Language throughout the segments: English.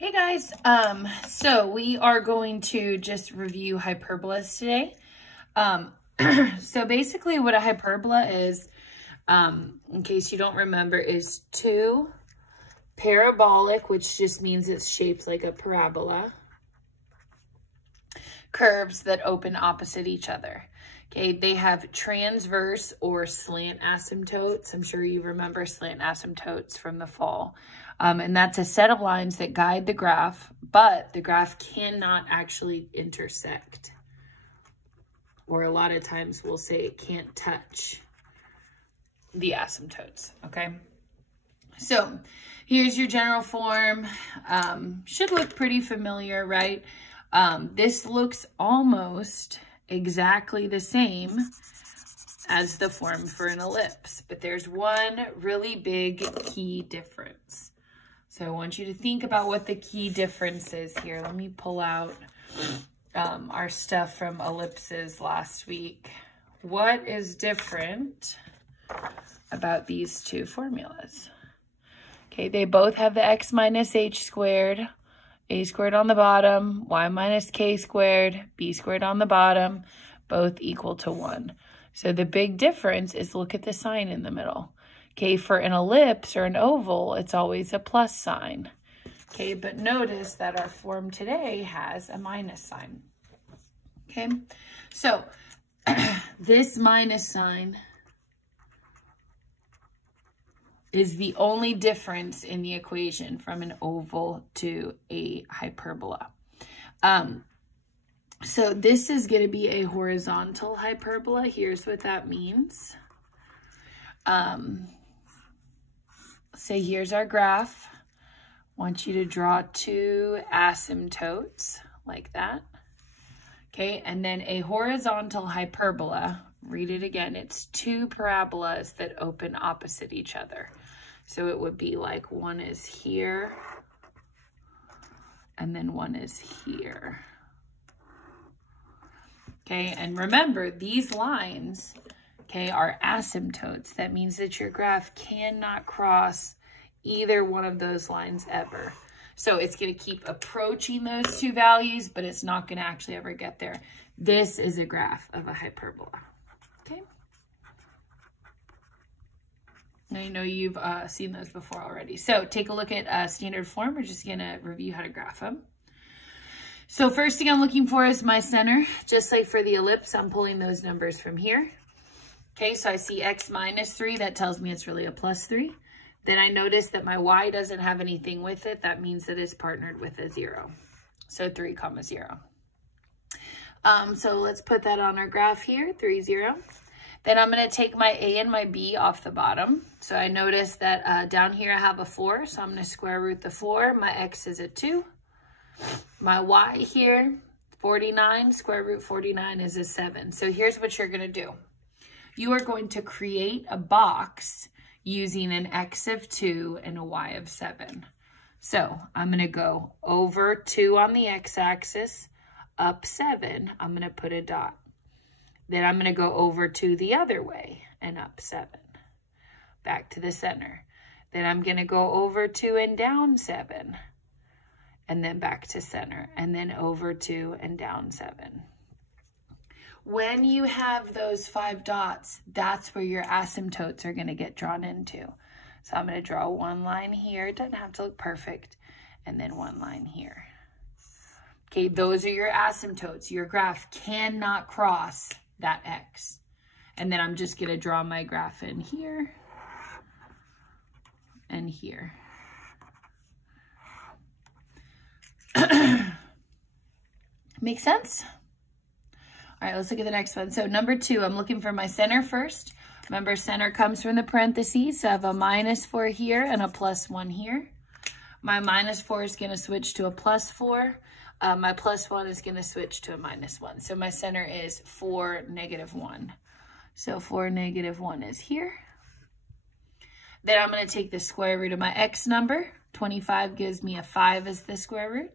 Hey guys, so we are going to just review hyperbolas today. So basically what a hyperbola is, in case you don't remember, is two parabolic, which just means it's shaped like a parabola, curves that open opposite each other. Okay, they have transverse or slant asymptotes. I'm sure you remember slant asymptotes from the fall. And that's a set of lines that guide the graph, but the graph cannot actually intersect. Or a lot of times we'll say it can't touch the asymptotes, okay? So here's your general form. Should look pretty familiar, right? This looks almost exactly the same as the form for an ellipse, but there's one really big key difference. So I want you to think about what the key difference is here. Let me pull out our stuff from ellipses last week. What is different about these two formulas? Okay, they both have the x minus h squared, a squared on the bottom, y minus k squared, b squared on the bottom, both equal to 1. So the big difference is look at the sign in the middle. Okay, for an ellipse or an oval, it's always a plus sign. Okay, but notice that our form today has a minus sign. Okay, so this minus sign is the only difference in the equation from an oval to a hyperbola. So this is going to be a horizontal hyperbola. Here's what that means. So here's our graph. I want you to draw two asymptotes like that. Okay, and then a horizontal hyperbola, read it again, it's two parabolas that open opposite each other. So it would be like one is here, and then one is here. Okay, and remember, these lines, okay, are asymptotes. That means that your graph cannot cross either one of those lines ever. So it's going to keep approaching those two values, but it's not going to actually ever get there. This is a graph of a hyperbola. Okay. Now you know you've seen those before already. So take a look at standard form. We're just going to review how to graph them. So first thing I'm looking for is my center. Just like for the ellipse, I'm pulling those numbers from here. Okay, so I see x minus 3. That tells me it's really a plus 3. Then I notice that my y doesn't have anything with it. That means that it's partnered with a 0. So 3, 0. So let's put that on our graph here, 3, 0. Then I'm going to take my a and my b off the bottom. So I notice that down here I have a 4. So I'm going to square root the 4. My x is a 2. My y here, 49, square root 49 is a 7. So here's what you're going to do. You are going to create a box using an x of 2 and a y of 7. So I'm going to go over 2 on the x-axis, up 7, I'm going to put a dot. Then I'm going to go over 2 the other way and up 7. Back to the center. Then I'm going to go over 2 and down 7. And then back to center. And then over 2 and down 7. When you have those 5 dots, that's where your asymptotes are going to get drawn into. So I'm going to draw one line here. It doesn't have to look perfect. And then one line here. Okay, those are your asymptotes. Your graph cannot cross that x. And then I'm just going to draw my graph in here and here. Make sense? All right, let's look at the next one. So number 2, I'm looking for my center first. Remember, center comes from the parentheses. So I have a minus 4 here and a plus 1 here. My minus 4 is going to switch to a plus 4. My plus 1 is going to switch to a minus 1. So my center is 4, negative 1. So 4, negative 1 is here. Then I'm going to take the square root of my x number. 25 gives me a 5 as the square root.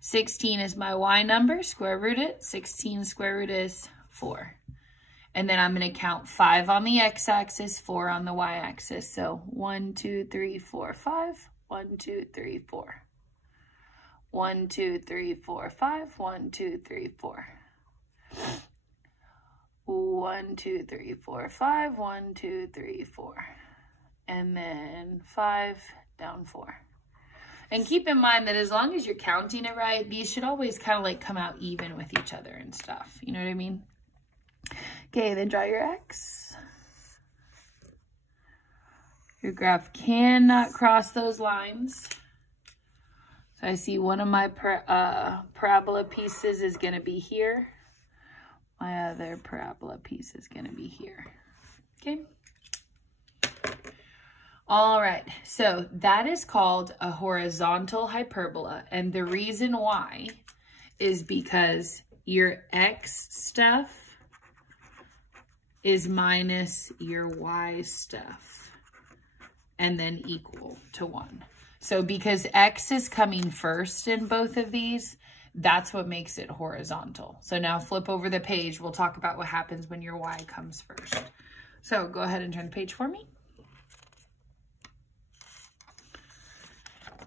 16 is my y number, square root it. 16 square root is 4. And then I'm going to count 5 on the x-axis, 4 on the y-axis. So 1, 2, 3, 4, 5. 1, 2, 3, 4. 1, 2, 3, 4, 5, 1, 2, 3, 4. 1, 2, 3, 4, 5, 1, 2, 3, 4. And then 5, down 4. And keep in mind that as long as you're counting it right, these should always kind of like come out even with each other and stuff. You know what I mean? Okay, then draw your X. Your graph cannot cross those lines. So I see one of my parabola pieces is going to be here. My other parabola piece is going to be here. Okay. All right, so that is called a horizontal hyperbola. And the reason why is because your X stuff is minus your Y stuff and then equal to 1. So because X is coming first in both of these, that's what makes it horizontal. So now flip over the page. We'll talk about what happens when your Y comes first. So go ahead and turn the page for me.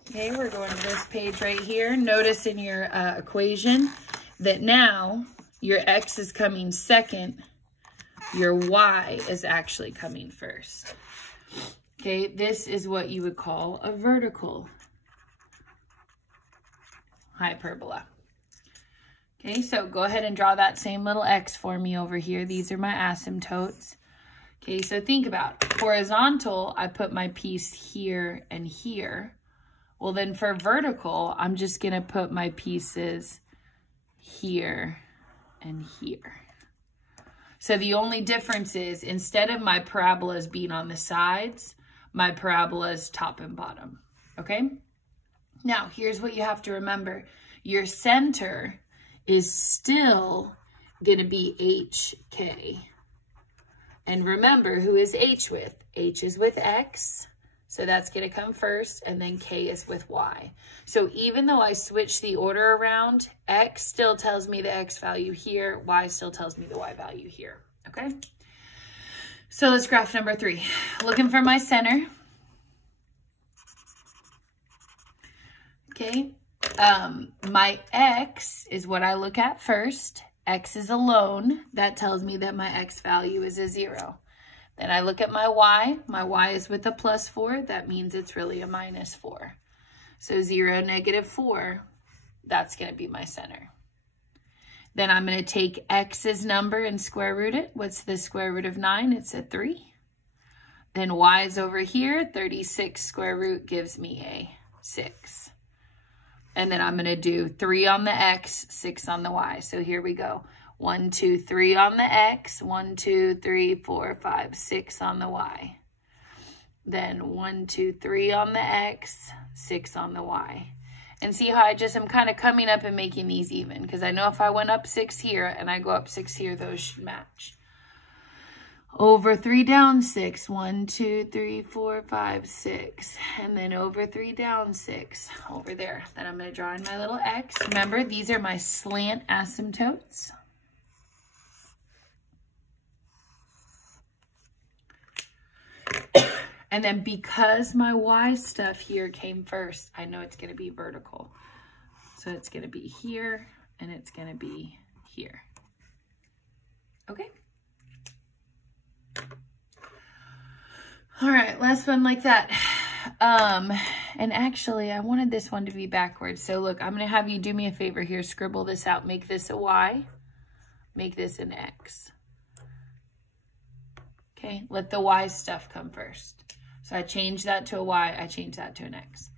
Okay, we're going to this page right here. Notice in your equation that now your X is coming second, your Y is actually coming first. Okay, this is what you would call a vertical hyperbola. Okay, so go ahead and draw that same little X for me over here. These are my asymptotes. Okay, so think about it. Horizontal, I put my piece here and here. Well, then for vertical, I'm just going to put my pieces here and here. So the only difference is instead of my parabolas being on the sides, my parabolas top and bottom. Okay? Now, here's what you have to remember. Your center is still going to be HK. And remember, who is H with? H is with X. So that's going to come first, and then K is with Y. So even though I switch the order around, X still tells me the X value here, Y still tells me the Y value here, okay? So let's graph number 3. Looking for my center. Okay, my X is what I look at first. X is alone. That tells me that my X value is a 0. Then I look at my Y. My Y is with a +4. That means it's really a -4. So 0, -4, that's going to be my center. Then I'm going to take X's number and square root it. What's the square root of 9? It's a 3. Then Y is over here. 36 square root gives me a 6. And then I'm going to do 3 on the X, 6 on the Y. So here we go. 1, 2, 3 on the X, 1, 2, 3, 4, 5, 6 on the Y. Then 1, 2, 3 on the X, 6 on the Y. And see how I just am kind of coming up and making these even, because I know if I went up 6 here and I go up 6 here, those should match. Over 3 down 6, 1, 2, 3, 4, 5, 6. And then over 3 down 6 over there. Then I'm going to draw in my little X. Remember, these are my slant asymptotes. And then because my Y stuff here came first, I know it's going to be vertical. So it's going to be here and it's going to be here. Okay. All right, last one like that. And actually I wanted this one to be backwards. So look, I'm going to have you do me a favor here. Scribble this out. Make this a Y. Make this an X. Okay, let the Y stuff come first. So I change that to a Y, I change that to an X.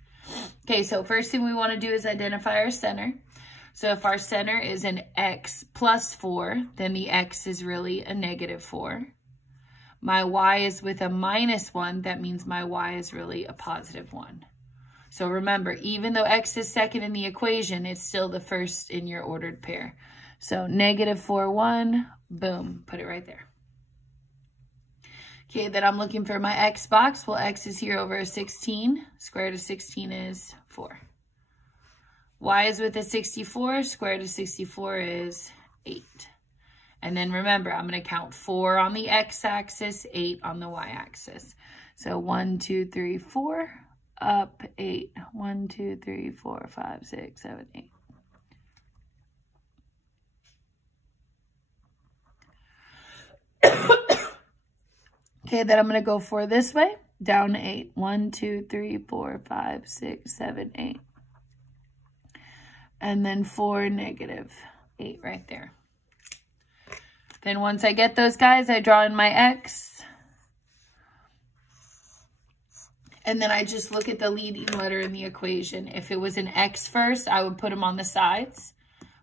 Okay, so first thing we want to do is identify our center. So if our center is an X +4, then the X is really a -4. My Y is with a -1, that means my Y is really a +1. So remember, even though X is second in the equation, it's still the first in your ordered pair. So -4, 1, boom, put it right there. Okay, then I'm looking for my X box. Well, X is here over a 16. Square root of 16 is 4. Y is with a 64. Square root of 64 is 8. And then remember, I'm going to count 4 on the X-axis, 8 on the Y-axis. So 1, 2, 3, 4. up 8. 1, 2, 3, 4, 5, 6, 7, 8. Okay, then I'm going to go 4 this way, down 8. 1, 2, 3, 4, 5, 6, 7, 8. And then 4, negative 8 right there. Then once I get those guys, I draw in my X. And then I just look at the leading letter in the equation. If it was an X first, I would put them on the sides.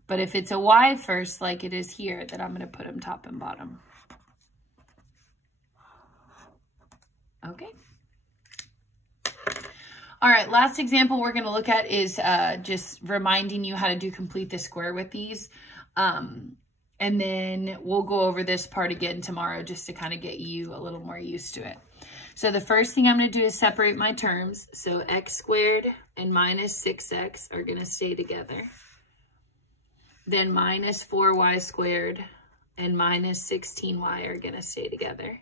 But if it's a Y first, like it is here, then I'm going to put them top and bottom. Okay. All right, last example we're going to look at is just reminding you how to do complete the square with these. And then we'll go over this part again tomorrow just to kind of get you a little more used to it. So the first thing I'm going to do is separate my terms. So x squared and minus 6x are going to stay together. Then minus 4y squared and minus 16y are going to stay together.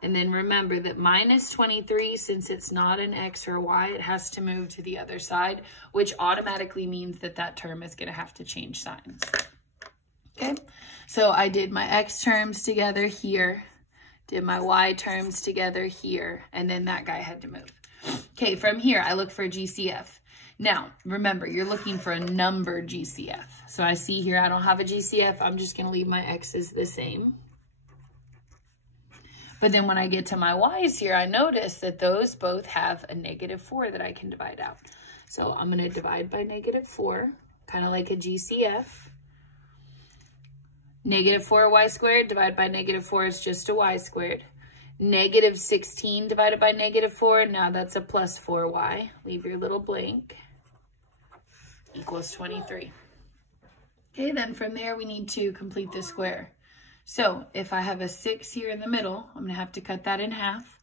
And then remember that minus 23, since it's not an x or a y, it has to move to the other side, which automatically means that that term is going to have to change signs. Okay, so I did my x terms together here, did my y terms together here, and then that guy had to move. Okay, from here, I look for a GCF. Now, remember, you're looking for a number GCF. So I see here I don't have a GCF. I'm just going to leave my x's the same. But then when I get to my y's here, I notice that those both have a -4 that I can divide out. So I'm going to divide by -4, kind of like a GCF. -4y squared divided by -4 is just a y squared. -16 divided by -4, now that's a plus 4y. Leave your little blank. Equals 23. Okay, then from there we need to complete the square. So if I have a 6 here in the middle, I'm going to have to cut that in half.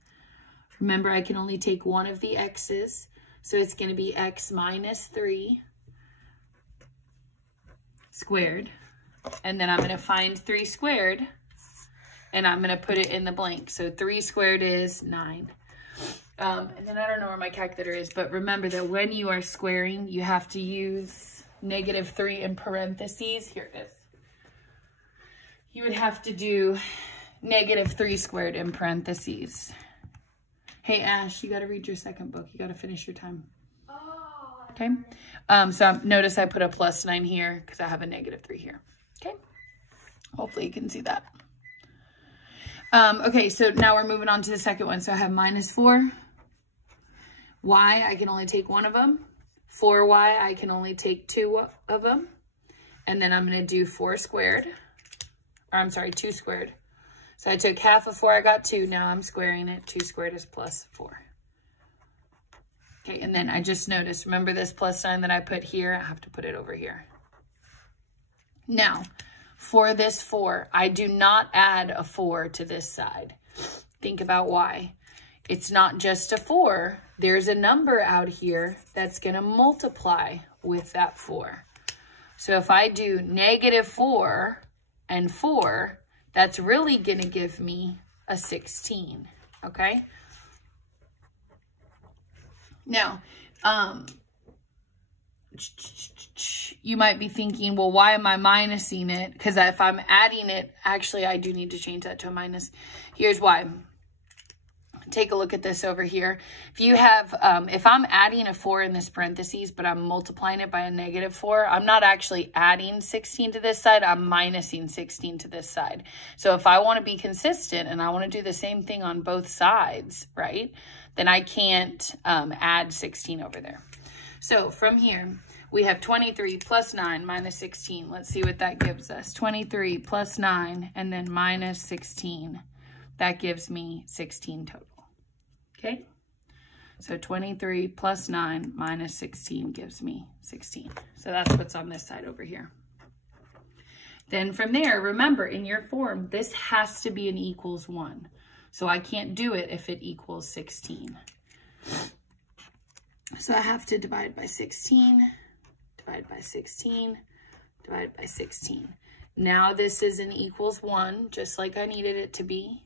Remember, I can only take one of the x's. So it's going to be x minus 3 squared. And then I'm going to find 3 squared. And I'm going to put it in the blank. So 3 squared is 9. And then I don't know where my calculator is. But remember that when you are squaring, you have to use -3 in parentheses. Here it is. You would have to do -3 squared in parentheses. Hey, Ash, you got to read your second book. You got to finish your time. Okay. So notice I put a +9 here because I have a -3 here. Okay. Hopefully you can see that. Okay, so now we're moving on to the second one. So I have -4. Y, I can only take one of them. 4y, I can only take 2 of them. And then I'm going to do 4 squared. Or I'm sorry, 2 squared. So I took half of 4, I got 2. Now I'm squaring it. 2 squared is +4. Okay, and then I just noticed, remember this +9 that I put here? I have to put it over here. Now, for this 4, I do not add a 4 to this side. Think about why. It's not just a 4. There's a number out here that's going to multiply with that 4. So if I do -4 and 4, that's really going to give me a 16, okay? Now, you might be thinking, well, why am I minusing it? Because if I'm adding it, actually, I do need to change that to a minus. Here's why. Take a look at this over here. If you have, if I'm adding a 4 in this parentheses, but I'm multiplying it by a -4, I'm not actually adding 16 to this side, I'm minusing 16 to this side. So if I want to be consistent and I want to do the same thing on both sides, right, then I can't add 16 over there. So from here, we have 23 plus 9 minus 16. Let's see what that gives us. 23 plus 9 and then minus 16. That gives me 16 total. Okay? So 23 plus 9 minus 16 gives me 16. So that's what's on this side over here. Then from there, remember, in your form, this has to be an equals 1. So I can't do it if it equals 16. So I have to divide by 16, divide by 16, divide by 16. Now this is an equals 1, just like I needed it to be.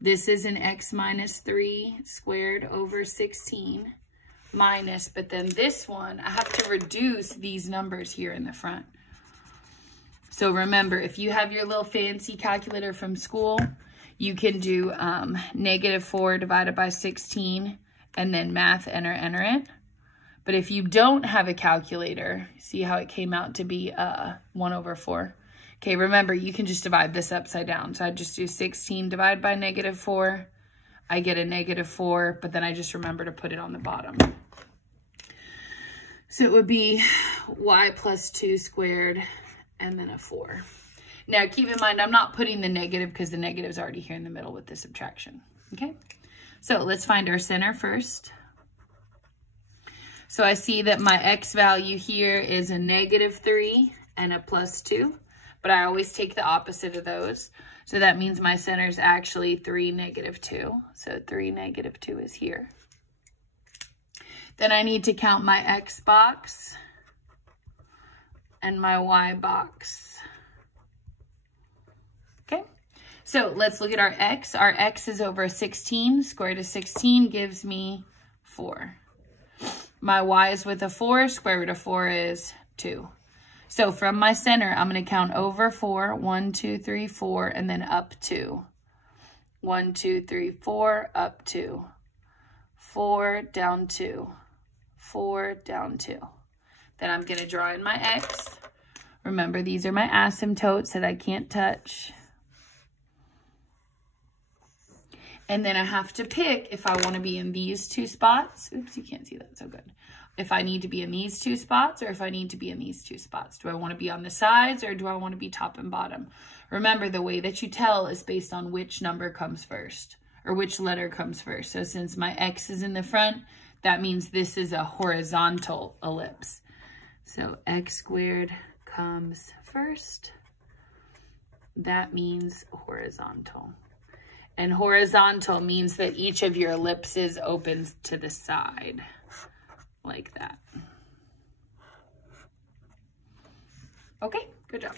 This is an x minus 3 squared over 16. minus, but then this one, I have to reduce these numbers here in the front. So remember, if you have your little fancy calculator from school, you can do -4 divided by 16 and then math, enter it. But if you don't have a calculator, see how it came out to be 1/4. Okay, remember, you can just divide this upside down. So I just do 16 divided by -4. I get a -4, but then I just remember to put it on the bottom. So it would be y plus 2 squared and then a 4. Now keep in mind, I'm not putting the negative because the negative is already here in the middle with the subtraction. Okay, so let's find our center first. So I see that my x value here is a -3 and a +2, but I always take the opposite of those. So that means my center is actually 3, -2. So 3, -2 is here. Then I need to count my x box and my y box. Okay, so let's look at our x. Our x is over 16. Square root of 16 gives me 4. My y is with a 4. Square root of 4 is 2. So from my center, I'm going to count over 4. 1, 2, 3, 4, and then up 2. 1, 2, 3, 4, up 2. 4, down 2. 4, down 2. Then I'm going to draw in my x. Remember, these are my asymptotes that I can't touch. And then I have to pick if I want to be in these two spots. Oops, you can't see that so good. If I need to be in these two spots or if I need to be in these two spots. Do I want to be on the sides or do I want to be top and bottom? Remember, the way that you tell is based on which number comes first or which letter comes first. So since my x is in the front, that means this is a horizontal ellipse. So x squared comes first. That means horizontal. And horizontal means that each of your ellipses opens to the side, like that. Okay, good job.